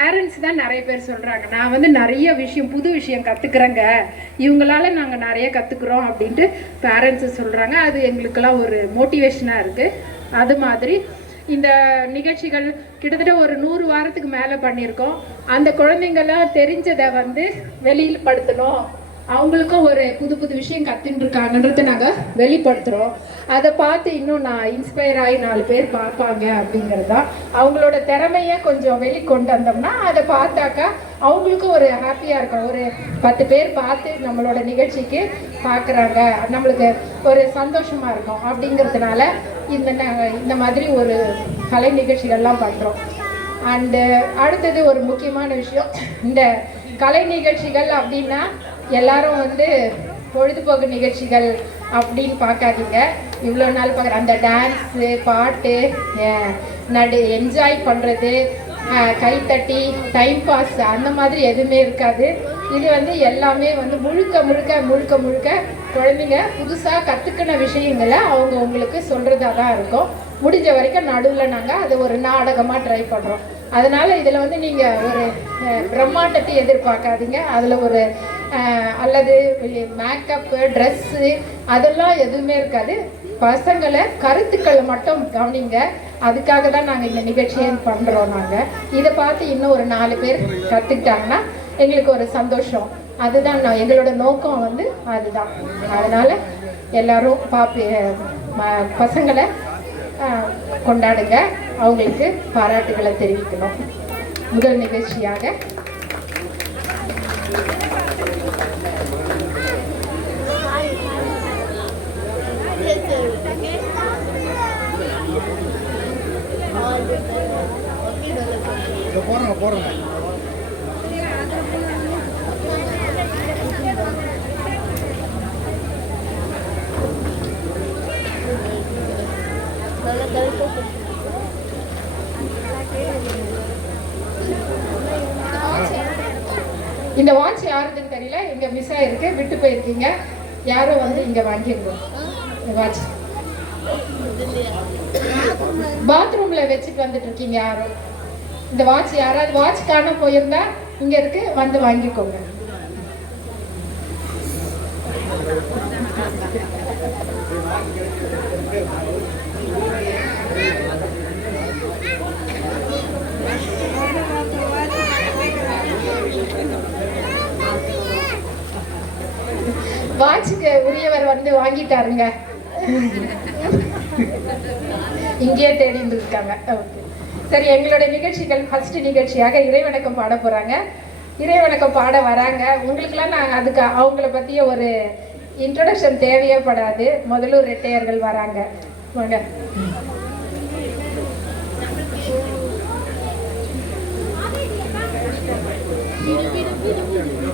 Parents தான் நிறைய பேர் சொல்கிறாங்க நான் வந்து நிறைய விஷயம் புது விஷயம் கற்றுக்குறேங்க இவங்களால நாங்கள் நிறைய கற்றுக்குறோம் அப்படின்ட்டு பேரண்ட்ஸு சொல்கிறாங்க அது எங்களுக்கெல்லாம் ஒரு மோட்டிவேஷனாக இருக்குது அது மாதிரி இந்த நிகழ்ச்சிகள் கிட்டத்தட்ட ஒரு நூறு வாரத்துக்கு மேலே பண்ணியிருக்கோம். அந்த குழந்தைங்கள்லாம் தெரிஞ்சதை வந்து வெளியில் படுத்தணும். அவங்களுக்கும் ஒரு புது புது விஷயம் கற்றுன்னு இருக்காங்கன்றத நாங்கள் வெளிப்படுத்துகிறோம் அதை பார்த்து இன்னும் நான் இன்ஸ்பயர் ஆகி நாலு பேர் பார்ப்பாங்க அப்படிங்கிறது தான் அவங்களோட திறமையை கொஞ்சம் வெளிக்கொண்டு வந்தோம்னா அதை பார்த்தாக்கா அவங்களுக்கும் ஒரு ஹாப்பியாக இருக்கும். ஒரு பத்து பேர் பார்த்து நம்மளோட நிகழ்ச்சிக்கு பார்க்குறாங்க. நம்மளுக்கு ஒரு சந்தோஷமாக இருக்கும். அப்படிங்கிறதுனால இந்த ந- இந்த மாதிரி ஒரு கலை நிகழ்ச்சிகள்லாம் பண்ணுறோம் அண்டு அடுத்தது ஒரு முக்கியமான விஷயம் இந்த கலை நிகழ்ச்சிகள் அப்படின்னா எல்லாரும் வந்து பொழுதுபோக்கு நிகழ்ச்சிகள் அப்படின்னு பார்க்காதீங்க. இவ்வளோ நாள் பார்க்குற அந்த டான்ஸு பாட்டு நடு என்ஜாய் பண்ணுறது கைத்தட்டி டைம் பாஸ் அந்த மாதிரி எதுவுமே இருக்காது. இது வந்து எல்லாமே வந்து முழுக்க முழுக்க முழுக்க முழுக்க குழந்தைங்க புதுசாக கற்றுக்கின விஷயங்களை அவங்க உங்களுக்கு சொல்கிறதா தான் இருக்கும். முடிஞ்ச வரைக்கும் நடுவில் நாங்கள் அதை ஒரு நாடகமாக ட்ரை பண்ணுறோம் அதனால் இதில் வந்து நீங்கள் ஒரு பிரம்மாண்டத்தை எதிர்பார்க்காதீங்க. அதில் ஒரு அல்லது மேக்கப்பு ட்ரெஸ்ஸு அதெல்லாம் எதுவுமே இருக்காது. பசங்களை கருத்துக்களை மட்டும் கவனிங்க. அதுக்காக தான் நாங்கள் இந்த நிகழ்ச்சியை பண்ணுறோம் நாங்கள் இதை பார்த்து இன்னும் ஒரு நாலு பேர் கற்றுக்கிட்டாங்கன்னா எங்களுக்கு ஒரு சந்தோஷம். அதுதான் நான் எங்களோட நோக்கம் வந்து அதுதான். அதனால் எல்லாரும் பாப்பி பசங்களை கொண்டாடுங்க. அவங்களுக்கு பாராட்டுகளை தெரிவிக்கணும். முதல் நிகழ்ச்சியாக போடுங்க இந்த வாட்ச் யாருதுன்னு தெரியல இங்க மிஸ் ஆயிருக்கு விட்டு போயிருக்கீங்க. யாரும் வந்து இங்க வாங்கிருக்கோம் வாட்ச். பாத்ரூம்ல வச்சுட்டு வந்துட்டு இருக்கீங்க யாரும் இந்த வாட்ச் யாராவது வாட்ச் காண போயிருந்தா இங்க இருக்கு வந்து வாங்கிக்கோங்க. வாட்சுக்கு உரியவர் வந்து வாங்கிட்டாருங்க. இங்கேயே தேடிட்டு இருக்காங்க ஓகே சரி எங்களுடைய நிகழ்ச்சிகள் ஃபர்ஸ்ட் நிகழ்ச்சியாக இறைவணக்கம் பாட போகிறாங்க இறைவணக்கம் பாட வராங்க. உங்களுக்கெல்லாம் நான் அதுக்கு அவங்கள பற்றிய ஒரு இன்ட்ரடக்ஷன் தேவையே படாது. முதலூர் ரெட்டையர்கள் வராங்க. வாங்க. அனைவருக்கும்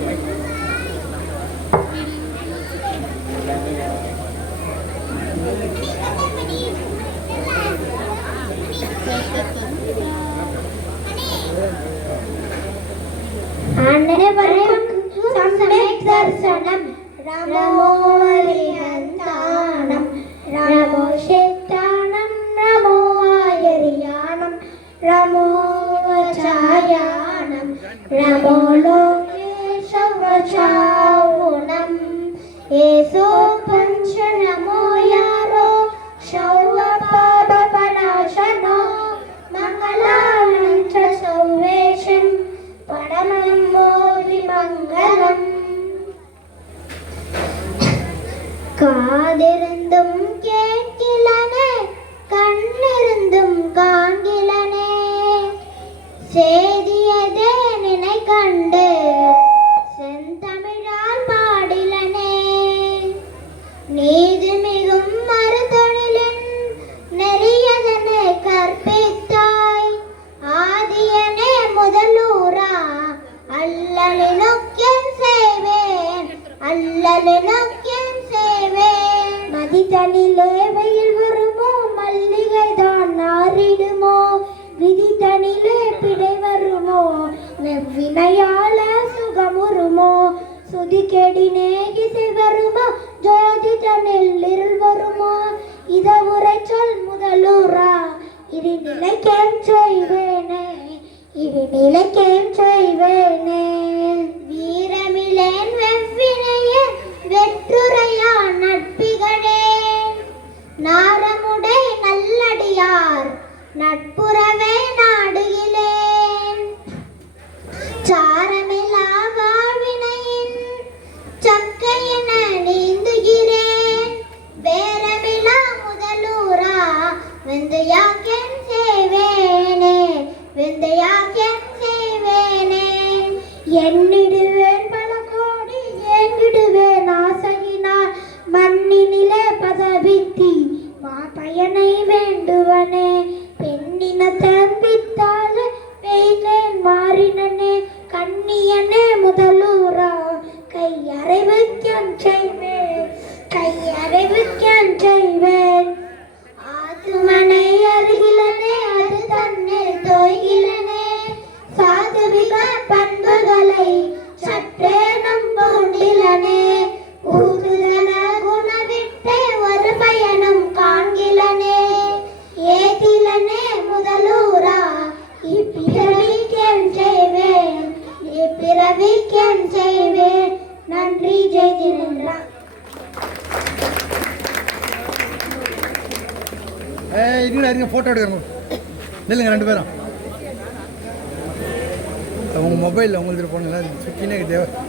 வினையால சுகமுருமோ சுதி கெடினே இசை வருமோ? ஜோதி தனில் இருள் வருமோ? இத உரை சொல் முதலூரா இது நிலைக்கேன் செய்வேனே. இது நிலைக்கேன் செய்வேனே. வீரமிலேன் வெவ்வினைய வெற்றுரையா நட்பிகளே நாரமுடை நல்லடியார் நட்புறவே நாடுகிலே. சாரமில்லா வாழ்வினையின் சக்கையென நீந்துகிறேன். பேரமில்லா முதலூரா வெந்தையாக்கென்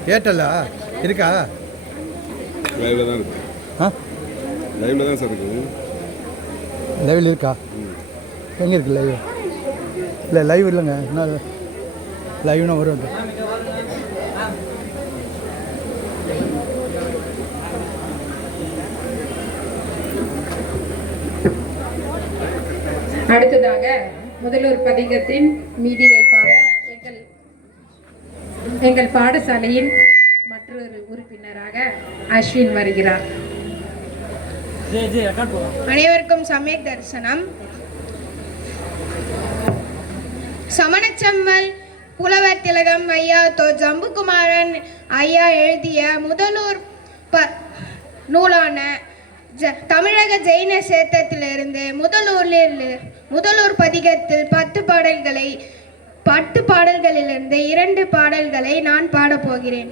ஏர்டெல்லா? இருக்கா? லைவ்ல தான் இருக்கு. ஆ? லைவ்ல தான் சார் இருக்கு லைவில் இருக்கா? எங்கே இருக்கு லைவ் இல்லை லைவ் இல்லைங்க. என்ன லைவ்னா வரும் அது. அடுத்ததாக முதல்வர் பதிகத்தின் எங்கள் எங்கள் பாடசாலையின் மற்றொரு உறுப்பினராக அஸ்வின் வருகிறார். அனைவருக்கும் சமய தரிசனம். சமணச்செம்மல் புலவர் திலகம் ஐயா தோ ஜம்புகுமாரன் ஐயா எழுதிய முதலூர் ப நூலான ஜ தமிழக ஜெயின சேத்தத்திலிருந்து முதலூரில் முதலூர் பதிகத்தில் பத்து பாடல்களை பத்து பாடல்களிலிருந்து இரண்டு பாடல்களை நான் பாடப் போகிறேன்.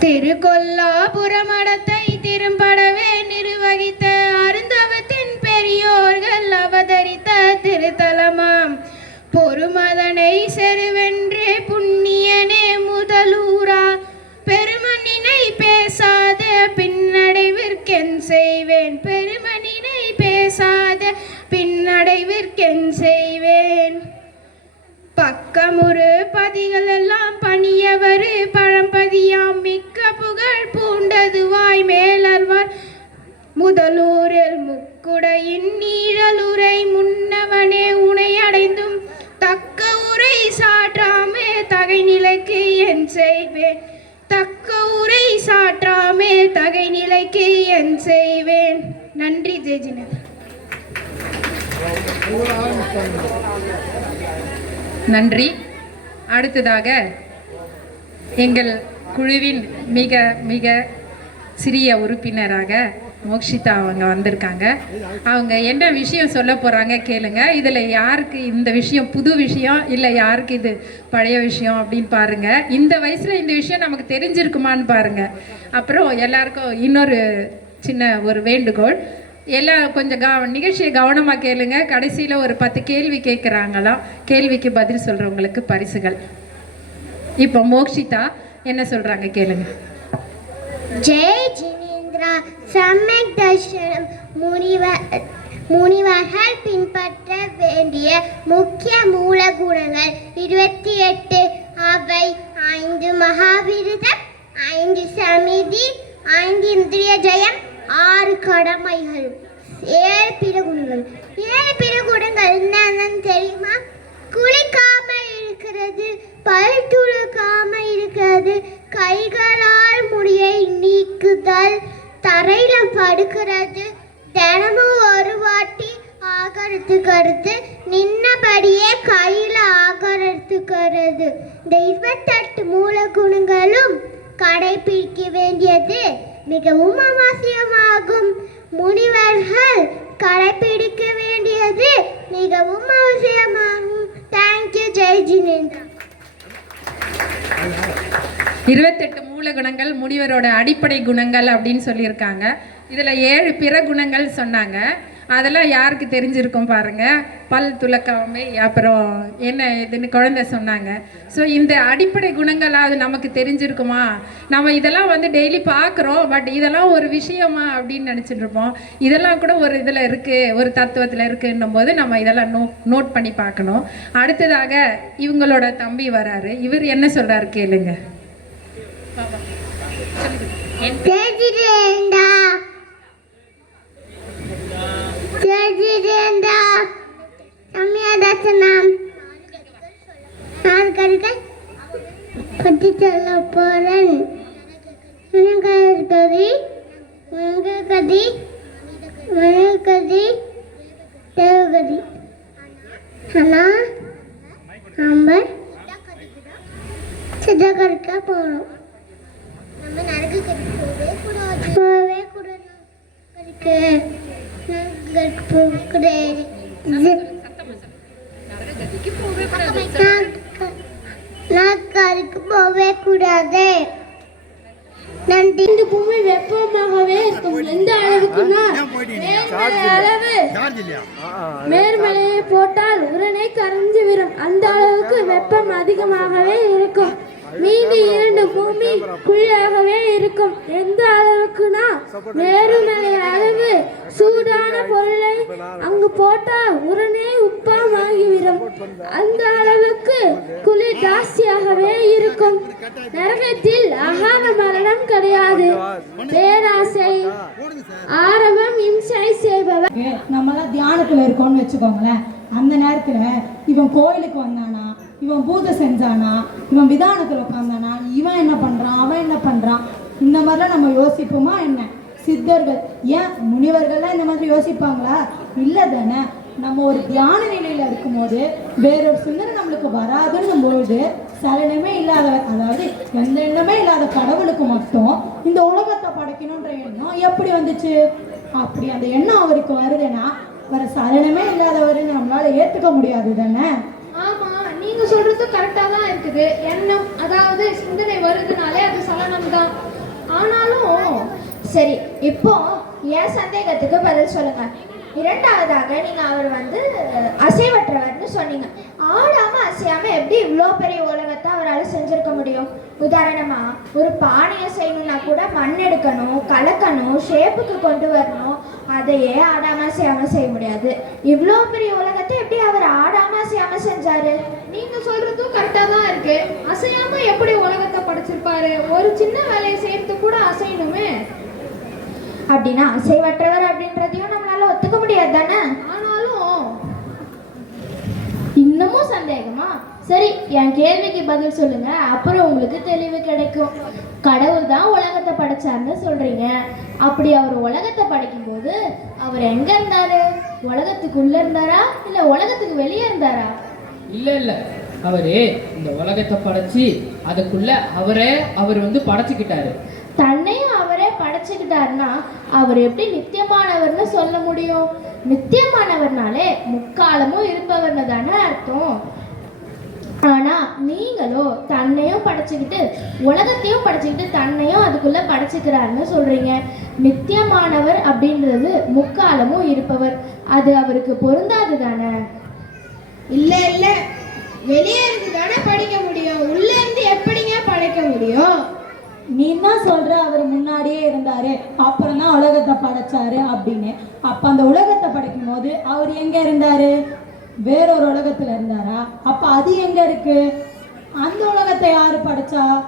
திருக்கொல்லாபுரம் அடத்தை திரும்படவே நிர்வகித்த அருந்தவத்தின் பெரியோர்கள் அவதரித்த திருத்தலமாம். பொறுமதனை செருவென்று புண்ணியனே முதலூரா. பெருமனினை பேசாத பின்னடைவிற்கென் செய்வேன். பெருமனினை பேசாத பின்னடைவிற்கென் செய்வேன். பக்கமுறு பதிகள் எல்லாம் பணியவரு பழம்பதியாம் மிக்க புகழ் பூண்டதுவாய் மேலர்வார். முதலூரில் முக்குடையின் நீழலுரை முன்னவனே உனை அடைந்தும் தக்க உரை சாற்றாமே தகை நிலைக்கு என் செய்வேன். தக்க உரை சாற்றாமே தகை நிலைக்கு என் செய்வேன். நன்றி ஜெஜினர் நன்றி. அடுத்ததாக எங்கள் குழுவின் மிக மிக சிறிய உறுப்பினராக மோக்ஷிதா அவங்க வந்திருக்காங்க. அவங்க என்ன விஷயம் சொல்ல போகிறாங்க கேளுங்க. இதில் யாருக்கு இந்த விஷயம் புது விஷயம் இல்லை யாருக்கு இது பழைய விஷயம் அப்படின்னு பாருங்கள் இந்த வயசில் இந்த விஷயம் நமக்கு தெரிஞ்சிருக்குமான்னு பாருங்கள் அப்புறம் எல்லாருக்கும் இன்னொரு சின்ன ஒரு வேண்டுகோள். எல்லாம் கொஞ்சம் கவ நிகழ்ச்சியை கவனமாக கேளுங்க. கடைசியில் ஒரு பத்து கேள்வி கேட்குறாங்களாம் கேள்விக்கு பதில் சொல்கிறவங்களுக்கு பரிசுகள். இப்போ மோக்ஷிதா என்ன சொல்கிறாங்க கேளுங்க. ஜெய் ஜினேந்திரா சமயக் தர்ஷனம் முனிவர் முனிவர்கள் பின்பற்ற வேண்டிய முக்கிய மூல குணங்கள் இருபத்தி எட்டு. அவை ஐந்து மகாவிருதம் ஐந்து சமிதி ஐந்து இந்திரிய ஜெயம் ஆறு கடமைகள். ஏழு பிறகுணங்கள் ஏழு பிறகுணங்கள் என்னன்னு தெரியுமா? குளிக்காம இருக்கிறது பல் துளுக்காம இருக்கிறது கைகளால் முடியை நீக்குதல் தரையில படுக்கிறது தினமும் ஒரு வாட்டி ஆகறதுக்கு அடுத்து நின்னபடியே கையில ஆகறதுக்கிறது இந்த இருபத்தெட்டு மூல குணங்களும் கடைபிடிக்க வேண்டியது மிகவும் அவசியமாகும். முனிவர்கள் கடைபிடிக்க வேண்டியது மிகவும் அவசியமாகும். தேங்க்யூ ஜெய் ஜினேந்திரா இருபத்தெட்டு மூல குணங்கள் முனிவரோட அடிப்படை குணங்கள் அப்படின்னு சொல்லியிருக்காங்க. இதில் ஏழு பிற குணங்கள் சொன்னாங்க. அதெல்லாம் யாருக்கு தெரிஞ்சிருக்கும் பாருங்க. பல் துளக்காமை அப்புறம் என்ன இதுன்னு குழந்தை சொன்னாங்க. ஸோ இந்த அடிப்படை குணங்களாவது நமக்கு தெரிஞ்சிருக்குமா? நம்ம இதெல்லாம் வந்து டெய்லி பார்க்குறோம். பட் இதெல்லாம் ஒரு விஷயமா அப்படின்னு நினச்சிட்டு இருப்போம். இதெல்லாம் கூட ஒரு இதில் இருக்குது ஒரு தத்துவத்தில் இருக்குன்னும் போது நம்ம இதெல்லாம் நோ நோட் பண்ணி பார்க்கணும். அடுத்ததாக இவங்களோட தம்பி வராரு. இவர் என்ன சொல்கிறாரு கேளுங்க. தெரிஞ்சிட்டேன்டா தெரிஞ்சிட்டேன்டா சமயதாசனம் நாலு கருக்கள் பற்றி சொல்ல போறேன். கதி கதி கதி தேவகதி. அண்ணா நம்ம சித்தக்கருக்க போகணும் நம்ம நரகு போகவே கூடாது போகவே கூடாது நரகு போக கூடாது நாக்கு போகவே கூடாது. நன்றி. இந்த பூமி வெப்பமாகவே இருக்கும். எந்த அளவுக்குன்னா அளவு. மேர்மலையை போட்டால் உடனே கரைஞ்சு விடும். அந்த அளவுக்கு வெப்பம் அதிகமாகவே இருக்கும். மீதி இரண்டு பூமி குழியாகவே இருக்கும். எந்த அளவுக்குனா வேறுமலை அளவு சூடான பொருளை அங்கு போட்டால் உடனே உப்பாமாகிவிடும் அந்த அளவுக்கு குளிர் ஜாஸ்தியாகவே இருக்கும். நரகத்தில் அகால மரணம் கிடையாது. பேராசை ஆரவம் இம்சை செய்பவர். நம்மளாம் தியானத்துல இருக்கோம்னு வச்சுக்கோங்களேன். அந்த நேரத்தில் இவன் கோயிலுக்கு வந்தானா? இவன் பூஜை செஞ்சானா? இவன் விதானத்தில் உட்காந்தானா இவன் என்ன பண்ணுறான் அவன் என்ன பண்ணுறான் இந்த மாதிரிலாம் நம்ம யோசிப்போமா என்ன? சித்தர்கள் ஏன் முனிவர்கள்லாம் இந்த மாதிரி யோசிப்பாங்களா? இல்லை தானே. நம்ம ஒரு தியான நிலையில் இருக்கும்போது வேறொரு சிந்தனை நம்மளுக்கு வராதுன்னும் பொழுது சலனமே இல்லாதவர் அதாவது எந்த எண்ணமே இல்லாத கடவுளுக்கு மட்டும் இந்த உலகத்தை படைக்கணுன்ற எண்ணம் எப்படி வந்துச்சு? அப்படி அந்த எண்ணம் அவருக்கு வருதுன்னா வர சலனமே இல்லாதவர் நம்மளால ஏற்றுக்க முடியாது தானே. நீங்க சொல்றது கரெக்டா தான் இருக்குது. எண்ணம் அதாவது சிந்தனை வருதுனாலே அது சலனம் தான். ஆனாலும் சரி இப்போ என் சந்தேகத்துக்கு பதில் சொல்லுங்க. இரண்டாவதாக நீங்க அவர் வந்து அசைவற்றவர்னு சொன்னீங்க. ஆடாம அசையாம எப்படி இவ்வளோ பெரிய உலகத்தை அவரால் செஞ்சிருக்க முடியும்? உதாரணமா ஒரு பானையை செய்யணும்னா கூட மண் எடுக்கணும் கலக்கணும் ஷேப்புக்கு கொண்டு வரணும். அதையே ஆடாம அசையாம செய்ய முடியாது. இவ்வளோ பெரிய உலகத்தை எப்படி அவர் ஆடாம அசையாம செஞ்சாரு. நீங்க சொல்றதும் கரெக்டா தான் இருக்கு. அசையாம எப்படி உலகத்தை படைச்சிருப்பாரு? ஒரு சின்ன வேலையை சேர்த்து கூட அசையணுமே. அப்படின்னா அசைவற்றவர் அப்படின்றதையும் நம்மளால ஒத்துக்க முடியாது தானே? ஆனாலும் இன்னமும் சந்தேகமா? சரி என் கேள்விக்கு பதில் சொல்லுங்க. அப்புறம் உங்களுக்கு தெளிவு கிடைக்கும். கடவுள் தான் உலகத்தை படைச்சாருன்னு சொல்றீங்க. அப்படி அவர் உலகத்தை படைக்கும்போது அவர் எங்க இருந்தாரு? உலகத்துக்குள்ள இருந்தாரா? இல்ல உலகத்துக்கு வெளியே இருந்தாரா? இல்ல இல்ல. அவரு இந்த உலகத்தை படைச்சு அதுக்குள்ள அவரே அவர் வந்து படைச்சுக்கிட்டாரு. தன்னையும் அவரே படைச்சுக்கிட்டாருன்னா அவர் எப்படி நித்தியமானவர்னு சொல்ல முடியும்? நித்தியமானவர்னாலே முக்காலமும் இருப்பவர்னு தானே அர்த்தம். ஆனா நீங்களோ தன்னையும் படைச்சுக்கிட்டு உலகத்தையும் படைச்சுக்கிட்டு தன்னையும் அதுக்குள்ள படைச்சுக்கிறாருன்னு சொல்றீங்க. நித்தியமானவர் அப்படின்றது முக்காலமும் இருப்பவர். அது அவருக்கு பொருந்தாது தானே? இல்ல இல்ல. வெளியே இருந்து தானே படிக்க முடியும். உள்ள இருந்து எப்படிங்க படைக்க முடியும்? நீ தான் சொல்ற அவர் முன்னாடியே இருந்தாரு. அப்புறம் தான் உலகத்தை படைச்சாரு அப்படின்னு. அப்ப அந்த உலகத்தை படைக்கும் போது அவர் எங்க இருந்தாரு? வேறொரு உலகத்துல இருந்தாரா? அப்ப அது எங்க இருக்கு? அந்த உலகத்தை யாரு படைச்சா?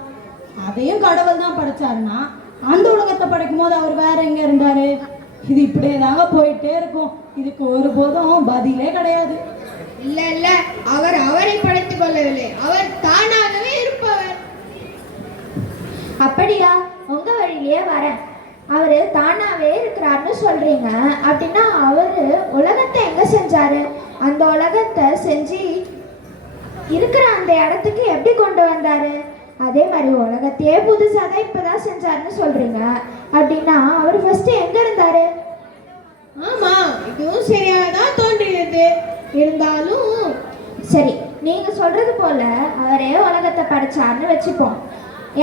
அதையும் கடவுள் தான் படைச்சாருன்னா அந்த உலகத்தை படைக்கும் போது அவர் வேற எங்க இருந்தாரு? இது இப்படியே தாங்க போயிட்டே இருக்கும். இதுக்கு ஒருபோதும் பதிலே கிடையாது. இல்ல இல்ல. அவர் அவரை படைத்துக் கொள்ளவில்லை. அவர் தானாகவே இருப்பவர். அப்படியா? உங்க வழியிலேயே வரேன். அவரு தானாவே இருக்கிறாருன்னு சொல்றீங்க. அப்படின்னா அவரு உலகத்தை எங்க செஞ்சாரு? அந்த உலகத்தை செஞ்சு இருக்கிற அந்த இடத்துக்கு எப்படி கொண்டு வந்தாரு? அதே மாதிரி உலகத்தையே புதுசாக தான் இப்பதான் செஞ்சாருன்னு சொல்றீங்க. அப்படின்னா அவர் ஃபர்ஸ்ட் எங்க இருந்தாரு? ஆமா இதுவும் சரியாக தான் தோன்றியது. இருந்தாலும் சரி நீங்க சொல்றது போல அவரே உலகத்தை படைச்சாருன்னு வச்சுப்போம்.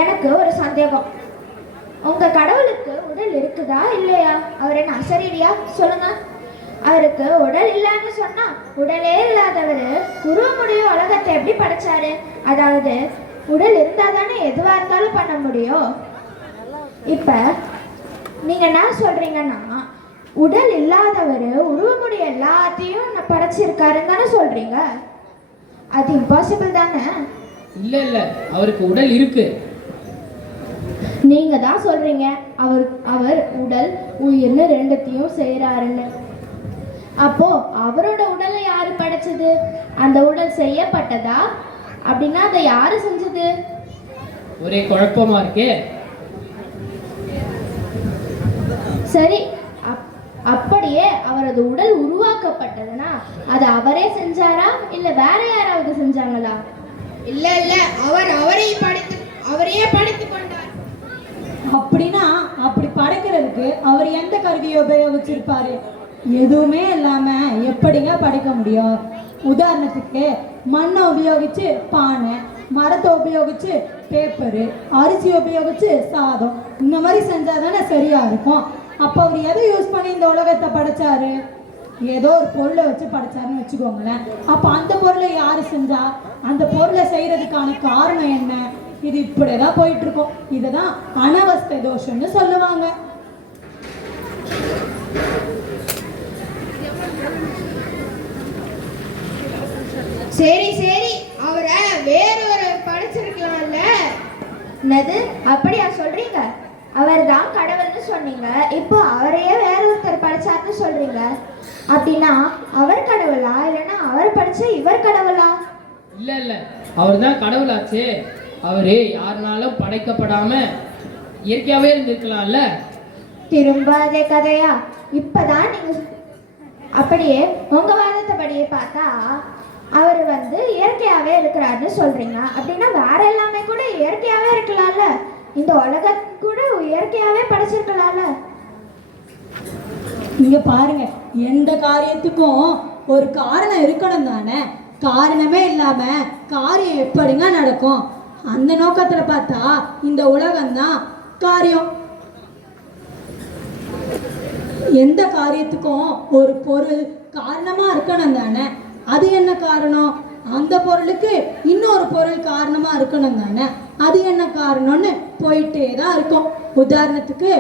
எனக்கு ஒரு சந்தேகம். உங்க கடவுளுக்கு உடல் இருக்குதா இல்லையா? அவர் என்ன அசரீரியா? சொல்லுங்க. அவருக்கு உடல் இல்லைன்னு சொன்னா உடலே இல்லாதவர் உருவமுடைய உலகத்தை எப்படி படைச்சாரு? அதாவது உடல் இருந்தா தானே எதுவா இருந்தாலும் பண்ண முடியும் இப்ப நீங்க என்ன சொல்றீங்கன்னா உடல் இல்லாதவர் உருவமுடைய எல்லாத்தையும் படைச்சிருக்காருன்னு தானே சொல்றீங்க? அது இம்பாசிபிள் தானே? இல்ல இல்ல. அவருக்கு உடல் இருக்கு. நீங்க தான் சொல்றீங்க அவர் அவர் உடல் உயிர்னு ரெண்டுத்தையும் செய்யறாருன்னு அப்போ அவரோட உடலை யாரு படைச்சது? அந்த உடல் செய்யப்பட்டதா? அப்படின்னா அதை யாரு செஞ்சது? ஒரே குழப்பமா இருக்கே. சரி அப்- அப்படியே அவரது உடல் உருவாக்கப்பட்டதுன்னா அது அவரே செஞ்சாரா? இல்ல வேற யாராவது செஞ்சாங்களா? இல்ல இல்ல அவர் அவரை படைத்து அவரையே படைத்து கொண்டார். அப்படின்னா அப்படி படைக்கிறதுக்கு அவர் எந்த கருவியை உபயோகிச்சிருப்பாரு? எதுவுமே இல்லாம எப்படிங்க படைக்க முடியும்? உதாரணத்துக்கு மண்ணை உபயோகிச்சு பானை மரத்தை உபயோகிச்சு பேப்பரு அரிசி உபயோகிச்சு சாதம் இந்த மாதிரி செஞ்சா தானே சரியா இருக்கும். அப்போ அவர் எதை யூஸ் பண்ணி இந்த உலகத்தை படைச்சாரு? ஏதோ ஒரு பொருளை வச்சு படைச்சாருன்னு வச்சுக்கோங்களேன். அப்போ அந்த பொருளை யார் செஞ்சா? அந்த பொருளை செய்யறதுக்கான காரணம் என்ன? இது இப்படிதான் போயிட்டு இருக்கும். இதை தான் அனவஸ்தை தோஷம்னு சொல்லுவாங்க. சரி சரி. அவரை வேறொரு படைச்சிருக்கலாம்ல. என்னது? அப்படியா சொல்றீங்க? அவர் தான் கடவுள்னு சொன்னீங்க. இப்போ அவரையே வேற ஒருத்தர் படைச்சார்னு சொல்றீங்க. அப்படின்னா அவர் கடவுளா? இல்லைன்னா அவர் படிச்ச இவர் கடவுளா? இல்ல இல்ல. அவர் தான் கடவுளாச்சே. அவரு யாருனாலும் படைக்கப்படாம இயற்கையாவே இருந்திருக்கலாம்ல. திரும்ப அதே கதையா? இப்பதான் நீங்க அப்படியே உங்க வாதத்தைப்படியே பார்த்தா அவர் வந்து இயற்கையாகவே இருக்கிறாருன்னு சொல்கிறீங்க அப்படின்னா வேற எல்லாமே கூட இயற்கையாகவே இருக்கலாம்ல. இந்த உலகம் கூட இயற்கையாகவே படைச்சிருக்கலாம்ல. இங்க பாருங்க எந்த காரியத்துக்கும் ஒரு காரணம் இருக்கணும் தானே? காரணமே இல்லாம காரியம் எப்படிங்க நடக்கும்? அந்த நோக்கத்துல பார்த்தா இந்த உலகம்தான் காரியம். எந்த காரியத்துக்கும் ஒரு பொருள் காரணமா இருக்கணும் தானே? அது என்ன காரணம்? அந்த பொருளுக்கு இன்னொரு பொருள் காரணமா இருக்கணும் தானே? அது என்ன காரணம்னு போயிட்டே தான் இருக்கும். உதாரணத்துக்கு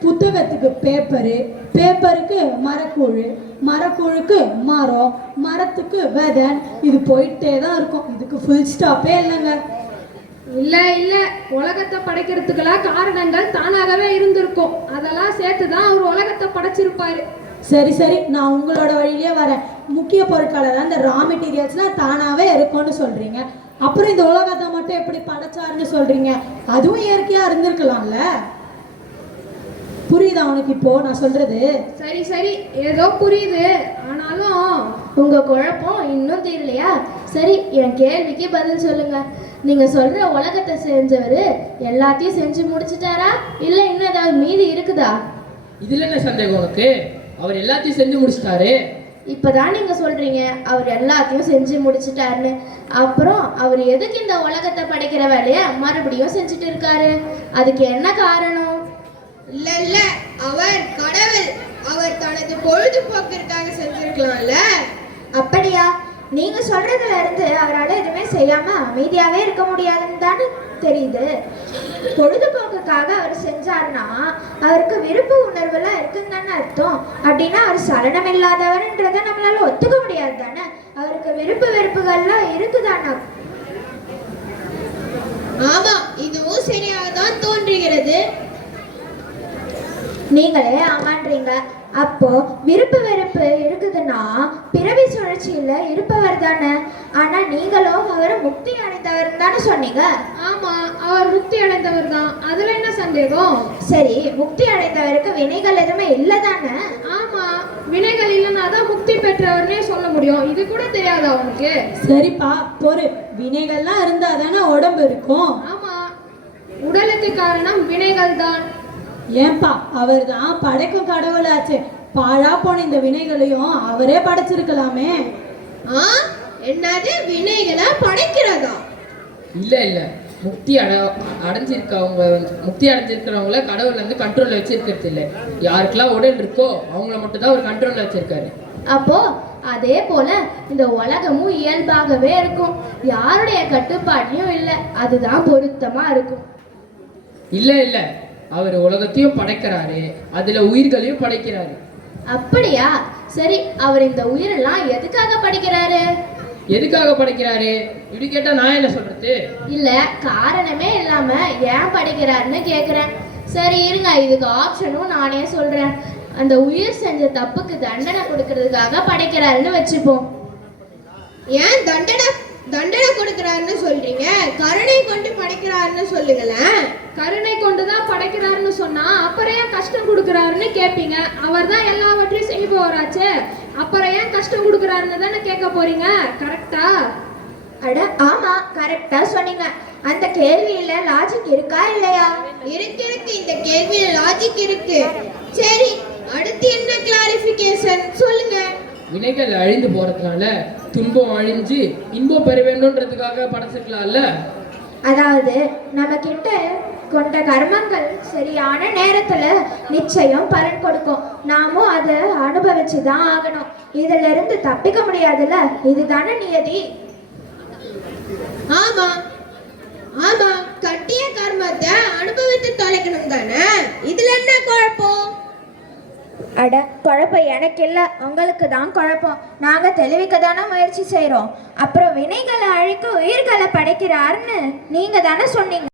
புத்தகத்துக்கு பேப்பரு பேப்பருக்கு மரக்கூழு மரக்கூழுக்கு மரம் மரத்துக்கு வெதன் இது போயிட்டே தான் இருக்கும். இதுக்கு ஃபுல் ஸ்டாப்பே இல்லைங்க. இல்ல இல்ல. உலகத்தை படைக்கிறதுக்கெல்லாம் காரணங்கள் தானாகவே இருந்திருக்கும். அதெல்லாம் சேர்த்து தான் அவர் உலகத்தை படைச்சிருப்பாரு. சரி சரி நான் உங்களோட வழியிலே வரேன். முக்கிய பொருட்கள் அதாவது இந்த ரா மெட்டீரியல்ஸ்லாம் தானாகவே இருக்கும்னு சொல்கிறீங்க அப்புறம் இந்த உலகத்தை மட்டும் எப்படி படைச்சாருன்னு சொல்கிறீங்க அதுவும் இயற்கையாக இருந்திருக்கலாம்ல. புரியுதா உனக்கு இப்போ நான் சொல்கிறது சரி சரி ஏதோ புரியுது. ஆனாலும் உங்க குழப்பம் இன்னும் தெரியலையா சரி என் கேள்விக்கு பதில் சொல்லுங்க. நீங்க சொல்ற உலகத்தை செஞ்சவர் எல்லாத்தையும் செஞ்சு முடிச்சிட்டாரா? இல்ல இன்னும் ஏதாவது மீதி இருக்குதா? இதுல என்ன சந்தேகம் உனக்கு? அவர் எல்லாத்தையும் செஞ்சு முடிச்சிட்டாரு. இப்பதான் நீங்க சொல்றீங்க அவர் எல்லாத்தையும் செஞ்சு முடிச்சிட்டாருன்னு. அப்புறம் அவர் எதுக்கு இந்த உலகத்தை படைக்கிற வேலையை மறுபடியும் செஞ்சுட்டு இருக்காரு? அதுக்கு என்ன காரணம்? இல்ல இல்ல. அவர் கடவுள். அவர் தனது பொழுதுபோக்கிற்காக செஞ்சிருக்கலாம்ல. அப்படியா? நீங்க சொல்றதுல இருந்து அவரால் எதுவுமே செய்யாம அமைதியாவே இருக்க முடியாதுன்னு தானே தெரியுது. பொழுதுபோக்குக்காக அவர் செஞ்சார்னா அவருக்கு விருப்பு உணர்வுலாம் இருக்குன்னு தானே அர்த்தம். அப்படின்னா அவர் சலனம் இல்லாதவர்ன்றதை நம்மளால ஒத்துக்க முடியாது தானே. அவருக்கு விருப்பு வெறுப்புகள்லாம் இருக்குதானா? ஆமா இதுவும் சரியாக தான் தோன்றுகிறது. நீங்களே ஆமான்றீங்க. அப்போ விருப்பு வெறுப்பு இருக்குதுன்னா பிறவி சுழற்சியில இருப்பவர் தானே? ஆனா நீங்களும் அவர் முக்தி அடைந்தவர் தானே சொன்னீங்க? ஆமா அவர் முக்தி அடைந்தவர் தான். அதுல என்ன சந்தேகம்? சரி முக்தி அடைந்தவருக்கு வினைகள் எதுவுமே இல்லை தானே? ஆமா வினைகள் இல்லைன்னா தான் முக்தி பெற்றவர்னே சொல்ல முடியும். இது கூட தெரியாதா உனக்கு? சரிப்பா பொறு. வினைகள்லாம் இருந்தால் தானே உடம்பு இருக்கும். ஆமா உடலுக்கு காரணம் வினைகள் தான் ஏன்பா அவர் தான் படைக்கும் கடவுளாச்சு. பாழா போன இந்த வினைகளையும் அவரே படைச்சிருக்கலாமே. ஆ? என்னது? வினைகளை படைக்கிறதா? இல்ல இல்ல. முக்தி அட அடைஞ்சிருக்கவங்க முக்தி அடைஞ்சிருக்கிறவங்கள கடவுள் வந்து கண்ட்ரோலில் வச்சிருக்கிறது இல்லை. யாருக்கெல்லாம் உடல் இருக்கோ அவங்கள மட்டும் தான் அவர் கண்ட்ரோலில் வச்சிருக்காரு. அப்போ அதே போல இந்த உலகமும் இயல்பாகவே இருக்கும். யாருடைய கட்டுப்பாட்டையும் இல்லை. அதுதான் பொருத்தமா இருக்கும். இல்லை இல்லை. அவர் உலகத்தையும் படைக்கிறாரு அதில் உயிர்களையும் படைக்கிறாரு. அப்படியா? சரி அவர் இந்த உயிரெல்லாம் எதுக்காக படிக்கிறாரு? எதுக்காக படைக்கிறாரு? இப்படி கேட்டால் நான் என்ன சொல்றது? இல்ல காரணமே இல்லாம ஏன் படிக்கிறாருன்னு கேக்குறேன். சரி இருங்க இதுக்கு ஆப்ஷனும் நானே சொல்றேன். அந்த உயிர் செஞ்ச தப்புக்கு தண்டனை கொடுக்கறதுக்காக படைக்கிறாருன்னு வச்சுப்போம். ஏன் தண்டனை? தண்டனை கொடுக்கறாருன்னு சொல்றீங்க. கருணை கொண்டு படைக்கிறாருன்னு சொல்லுங்களேன். கருணை கொண்டு தான் படைக்கிறாருன்னு சொன்னா அப்புறம் ஏன் கஷ்டம் கொடுக்குறாருன்னு கேட்பீங்க அவர் தான் எல்லாவற்றையும் செய்பவராச்சே அப்புறம் ஏன் கஷ்டம் கொடுக்குறாருன்னு தானே கேட்க போறீங்க. கரெக்டா அட ஆமா கரெக்டா சொன்னீங்க. அந்த கேள்வியில லாஜிக் இருக்கா இல்லையா? இருக்கு இருக்கு. இந்த கேள்வியில லாஜிக் இருக்கு. சரி அடுத்து என்ன கிளாரிஃபிகேஷன் சொல்லுங்க வினைகள் அழிந்து போறதுனால துன்பம் அழிஞ்சு இன்பம் பெற வேண்டும்ன்றதுக்காக படைச்சிருக்கலாம்ல அதாவது நம்ம கிட்ட கொண்ட கர்மங்கள் சரியான நேரத்துல நிச்சயம் பலன் கொடுக்கும். நாமும் அதை அனுபவிச்சு தான் ஆகணும். இதுல இருந்து தப்பிக்க முடியாதுல்ல? இதுதானே நியதி. ஆமா. ஆமா. கட்டிய கர்மத்தை அனுபவித்து தொலைக்கணும் தானே? இதுல என்ன குழப்பம்? அட குழப்பம். எனக்கு இல்லை உங்களுக்கு தான் குழப்பம். நாங்க தெளிவிக்க தானே முயற்சி செய்கிறோம் அப்புறம் வினைகளை அழிக்க உயிர்களை படைக்கிறாருன்னு நீங்க தானே சொன்னீங்க.